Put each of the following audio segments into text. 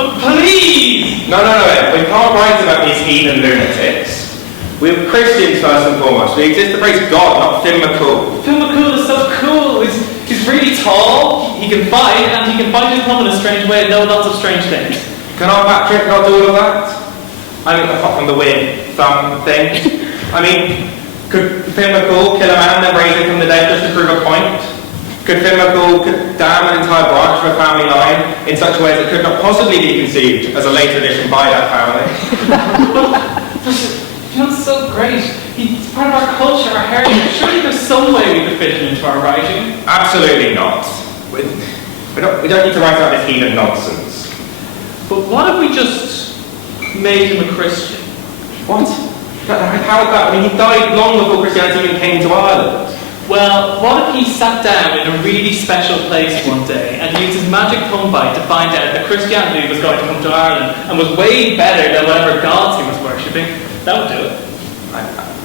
But please! No, we can't write about these heathen lunatics. We're Christians first and foremost. We exist to praise God, not Fionn McCool. Fionn McCool is so cool. He's really tall, he can fight, and he can find his mum in a strange way and know lots of strange things. Can our Patrick not do all of that? I mean, apart from the weird thumb thing. I mean, could Fionn McCool kill a man and raise him from the dead just to prove a point? Could Fionn McCool damn an entire branch of a family line in such a way that it could not possibly be conceived as a later addition by that family? Fionn's so great. He's part of our culture, our heritage. Surely there's some way we could fit him into our writing. Absolutely not. We don't need to write about this heathen nonsense. But what if we just made him a Christian? What? How would that? I mean, he died long before Christianity even came to Ireland. Well, what if he sat down in a really special place one day and used his magic tongue bite to find out that Christianity was going to come to Ireland and was way better than whatever gods he was worshipping? That would do it.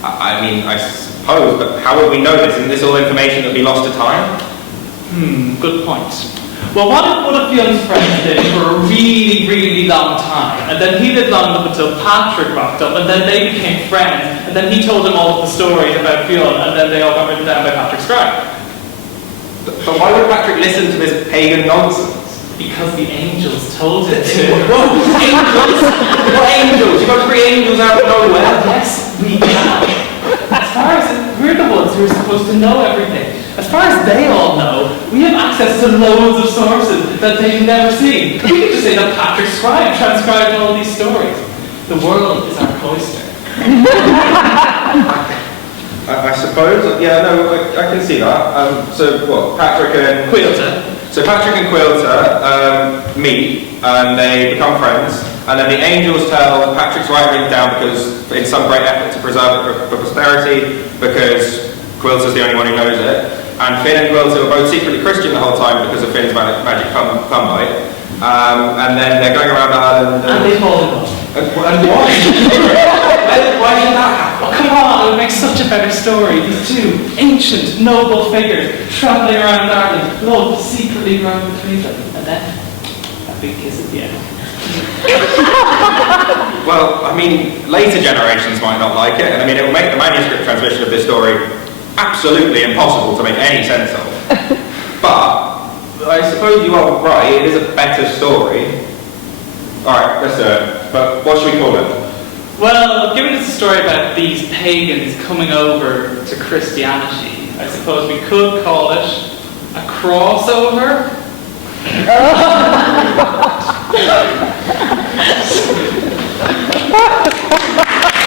I mean, I suppose, but how would we know this? Isn't this all information that would be lost to time? Good point. Well, what if one of Fionn's friends lived for a really, really long time, and then he lived long enough until Patrick rocked up, and then they became friends, and then he told them all the stories about Fionn, and then they all got written down by Patrick's scribe. But why would Patrick listen to this pagan nonsense? Because the angels told him to. Whoa, angels? What angels? You've got 3 angels out of nowhere. Yes, we can. As far as we're the ones who are supposed to know everything. As far as they all know, we have access to loads of sources that they've never seen. We can just say that Patrick's scribe transcribed all these stories. The world is our cloister. I suppose, yeah, no, I can see that. So what, Patrick and Quilter. So Patrick and Quilter meet and they become friends, and then the angels tell Patrick's writing down because in some great effort to preserve it for posterity, because Quilter's the only one who knows it. And Fionn and Quilter were both secretly Christian the whole time because of Fionn's magic thumb bite. And then they're going around Ireland and they fall in love. And why? Why did that happen? Oh, come on, it would make such a better story. These two ancient, noble figures travelling around Ireland, love secretly growing between them. And then, a big kiss at the end. Well, I mean, later generations might not like it, and I mean, it will make the manuscript transmission of this story absolutely impossible to make any sense of. But I suppose you are right, it is a better story. Alright, let's do it. But what should we call it? Well, given it's a story about these pagans coming over to Christianity, I suppose we could call it a crossover.